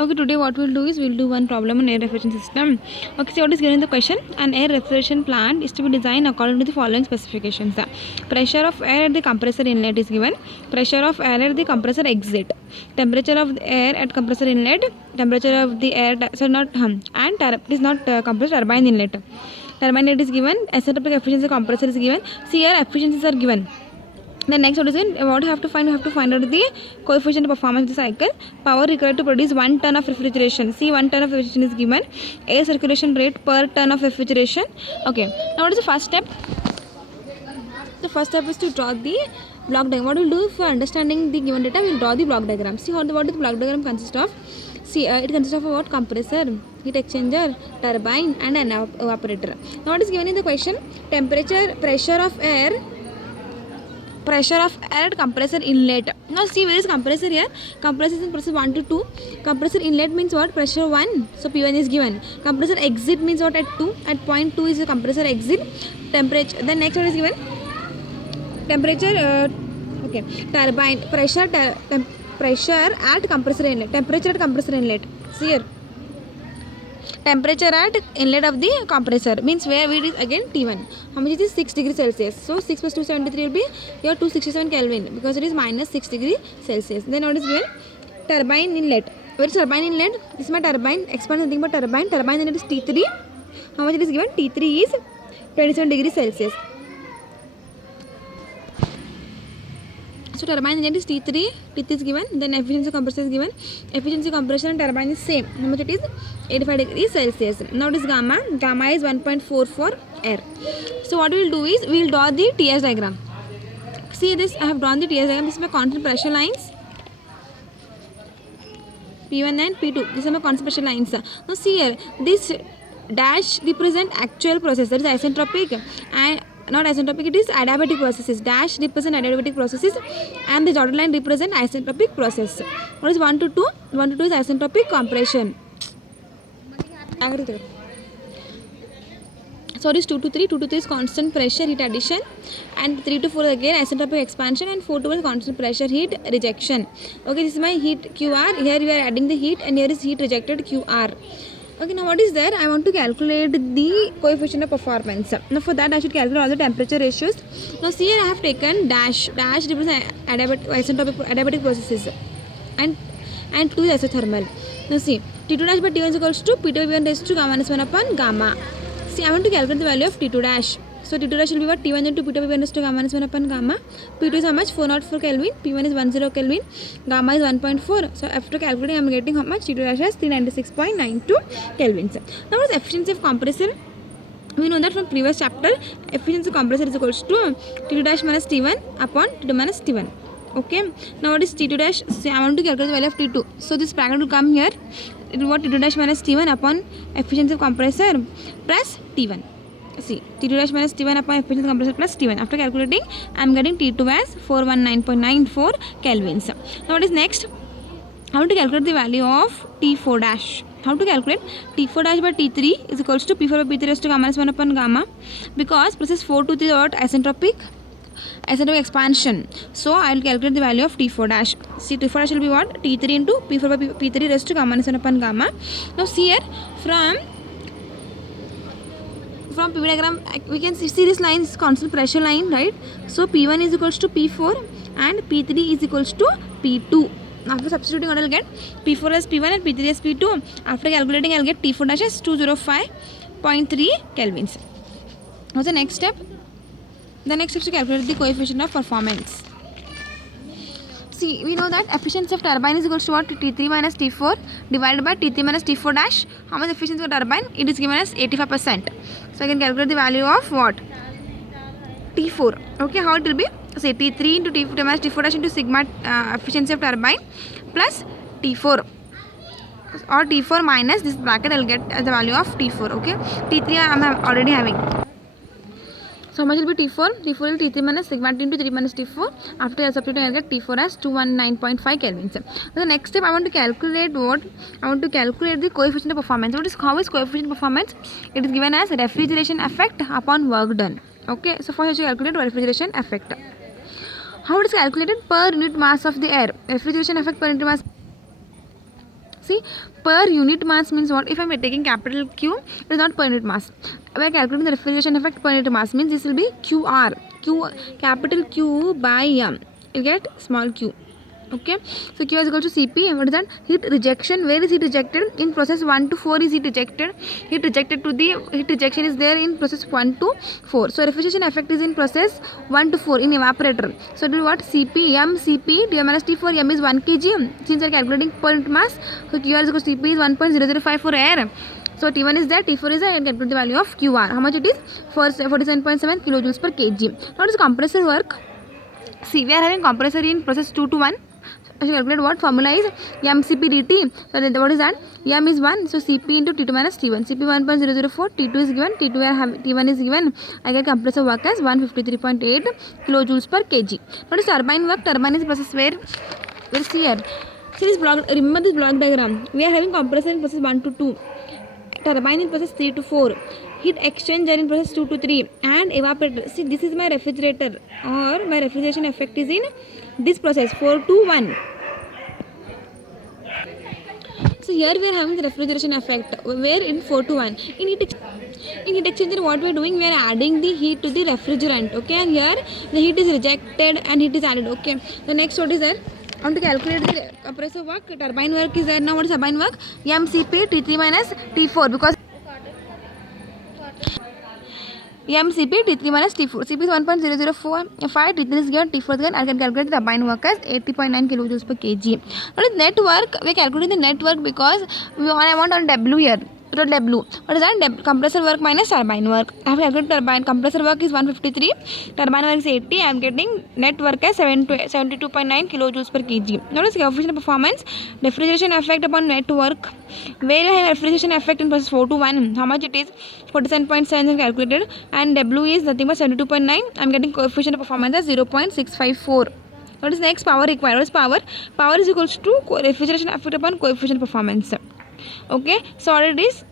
Okay, today what we'll do is we'll do one problem on air refrigeration system. Okay, so what is given in the question? An air refrigeration plant is to be designed according to the following specifications. The pressure of air at the compressor inlet is given. Pressure of air at the compressor exit. Temperature of the air at compressor inlet. Temperature of the air, it is not compressor turbine inlet. Turbine inlet is given. Isentropic efficiency compressor is given. See here efficiencies are given. The next what is in what you have to find out the coefficient of performance of the cycle. Power required to produce 1 ton of refrigeration. See, 1 ton of refrigeration is given. Air circulation rate per ton of refrigeration. Okay, now what is the first step? The first step is to draw the block diagram. What we'll do for understanding the given data, we'll draw the block diagram. See what does the block diagram consist of? See, it consists of what? Compressor, heat exchanger, turbine and an evaporator. Now what is given in the question? Temperature, pressure of air at compressor inlet. Now see, where is compressor here? Compressor is in process 1 to 2. Compressor inlet means what? Pressure 1. So P1 is given. Compressor exit means what? At 2. At point 2 is the compressor exit. Temperature. Then next one is given. Temperature. Okay. Turbine. Pressure at compressor inlet. Temperature at compressor inlet. See here. Temperature at inlet of the compressor means where it is again T1. How much is this? 6 degrees Celsius. So 6 plus 273 will be your 267 Kelvin because it is minus 6 degrees Celsius. Then what is given? Turbine inlet. Where is turbine inlet? This is my turbine. Expand something about turbine. Turbine inlet is T3. How much it is given? T3 is 27 degrees Celsius. So turbine inlet is T3 is given, then efficiency compressor is given. Efficiency compressor and turbine is same. How much it is? 85 degrees Celsius. Now it is gamma. Gamma is 1.44 air. So what we will do is we will draw the TS diagram. See this, I have drawn the TS diagram. This is my constant pressure lines. P1 and P2. These are my constant pressure lines. Now see here, this dash represent actual process, that is isentropic, and not isentropic, it is adiabatic processes. Dash represent adiabatic processes and the dotted line represent isentropic process. What is 1 to 2? 1 to 2 is isentropic compression. So it is 2 to 3. 2 to 3 is constant pressure heat addition, and 3 to 4 is again isentropic expansion, and 4 to 1 is constant pressure heat rejection. Okay, this is my heat QR. Here we are adding the heat and here is heat rejected QR. Okay, now what is there? I want to calculate the coefficient of performance. Now for that I should calculate all the temperature ratios. Now see here I have taken dash. Dash represents adiabatic processes and 2 is isothermal. Now see, T2 dash by T1 is equals to P2 by P1 raised to gamma minus 1 upon gamma. See, I want to calculate the value of T2 dash. So T2 dash will be what? T1 into P2 by P1 raised to gamma minus 1 upon gamma. P2 is how much? 404 Kelvin. P1 is 10 Kelvin. Gamma is 1.4. So after calculating, I am getting how much? T2 dash has 396.92 Kelvin. Now what is efficiency of compressor? We know that from previous chapter, efficiency of compressor is equals to T2 dash minus T1 upon T2 minus T1. Okay. Now what is T2 dash? See, I want to calculate the value of T2. So this bracket will come here. It will be T2 dash minus T1 upon efficiency of compressor plus T1. See, T2 dash minus T1 upon efficiency of compressor plus T1. After calculating, I am getting T2 as 419.94 kelvins. Now what is next? How to calculate the value of T4 dash? How to calculate? T4 dash by T3 is equals to P4 by P3 raised to gamma minus 1 upon gamma, because process 4 to 3 is isentropic expansion. So I will calculate the value of T4 dash. See, T4 dash will be what? T3 into P4 by P3 raised to gamma minus 1 upon gamma. Now see here, from PV diagram we can see this line is constant pressure line, right? So P1 is equals to P4 and P3 is equals to P2. After substituting, what I will get? P4 as P1 and P3 as P2. After calculating, I will get T4 dash as 205.3 kelvins. What's the next step? The next step is to calculate the coefficient of performance. See, we know that efficiency of turbine is equals to what? T3 minus T4 divided by T3 minus T4 dash. How much efficiency of turbine? It is given as 85%. So I can calculate the value of what? T4. Okay, how it will be? Say T3 into T4 minus T4 dash into sigma efficiency of turbine plus T4, or T4 minus this bracket I will get as the value of T4. Okay, T3 I am already having. So how much will be T4? T4 will T3 minus sigma T into 3 minus T4. After substituting, I will get T4 as 219.5 kelvins. The next step, I want to calculate what? I want to calculate the coefficient of performance. How is coefficient of performance? It is given as refrigeration effect upon work done. Okay, so first you calculate refrigeration effect. How it is calculated? Per unit mass of the air. Refrigeration effect per unit mass. See, per unit mass means what? If I am taking capital Q, it is not per unit mass. We are calculating the refrigeration effect per unit mass means this will be QR. Capital Q by M. You get small q. Okay, so Q is equal to Cp. What is that? Heat rejection. Where is heat rejected? In process 1 to 4 is heat rejected. Heat rejection is there in process 1 to 4. So refrigeration effect is in process 1 to 4 in evaporator. So do what? Cp, M, Cp, T minus T for M is 1 kg. Since we are calculating per unit mass, so QR is equal to Cp is 1.005 for air. So T1 is there, T4 is there, and calculate the value of QR. How much it is? 47.7 kilojoules per kg. Now what is compressor work? See, we are having compressor in process 2 to 1. So calculate what? Formula is mCp dt. So then what is that? M is 1. So Cp into T2 minus T1. Cp 1.004. T2 is given. T1 is given. I get compressor work as 153.8 kilojoules per kg. What is turbine work? Turbine is process where? We'll see here. See this block. Remember this block diagram. We are having compressor in process 1 to 2. Turbine in process 3 to 4. Heat exchanger in process 2 to 3. And evaporator. See, this is my refrigerator, or my refrigeration effect is in this process 4 to 1. So here we are having the refrigeration effect where in 4 to 1. In heat exchanger, what we are doing, we are adding the heat to the refrigerant. Okay, and here the heat is rejected and heat is added. Okay, the next what is there? I want to calculate the compressor work. Turbine work is there. Now what is turbine work? mCp T3 minus T4, because mCp T3 minus T4. Cp is 1.0045. T3 is given, T4 is given. I can calculate the turbine work as 80.9 kilojoules per kg. What is net work? We are calculating the net work because I want on W here. W. What is that? Compressor work minus turbine work. I have calculated turbine. Compressor work is 153. Turbine work is 80. I am getting net work as 72.9 kilojoules per kg. What is coefficient of performance? Refrigeration effect upon net work. Where you have refrigeration effect in process 4 to 1. How much it is? 47.7 is calculated. And W is nothing but 72.9. I am getting coefficient of performance as 0.654. What is next? Power required. What is power? Power is equals to refrigeration effect upon coefficient of performance. Okay, so what it is?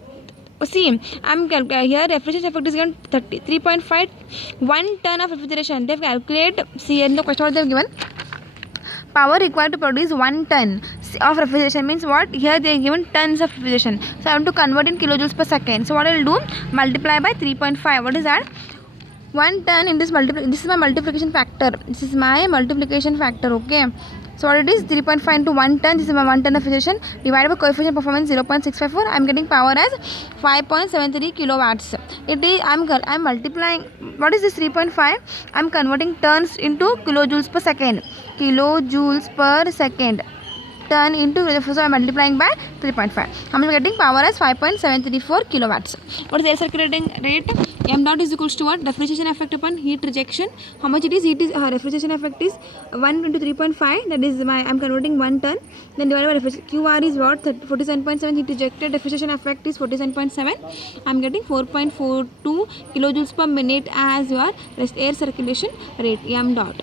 See, I'm here refrigeration effect is given 3.5 1 ton of refrigeration. They've calculated. See, in the question what they've given, power required to produce 1 ton of refrigeration means what? Here they are given tons of refrigeration. So I want to convert in kilojoules per second. So what I will do? Multiply by 3.5. What is that? 1 ton in this this is my multiplication factor. This is my multiplication factor. Okay. So what it is? 3.5 into 1 ton. This is my 1 ton of refrigeration divided by coefficient performance 0.654. I am getting power as 5.73 kilowatts. It is I'm multiplying. What is this 3.5? I am converting tons into kilojoules per second. Kilojoules per second. Turn into, so I am multiplying by 3.5. I am getting power as 5.734 kilowatts. What is air circulating rate? M dot is equals to what? Refrigeration effect upon heat rejection. How much it is? Refrigeration effect is 1 into 3.5. That is I am converting 1 ton. Then divided by QR is what? 47.7. Heat rejected. Refrigeration effect is 47.7. I am getting 4.42 kilojoules per minute as your air circulation rate. M dot.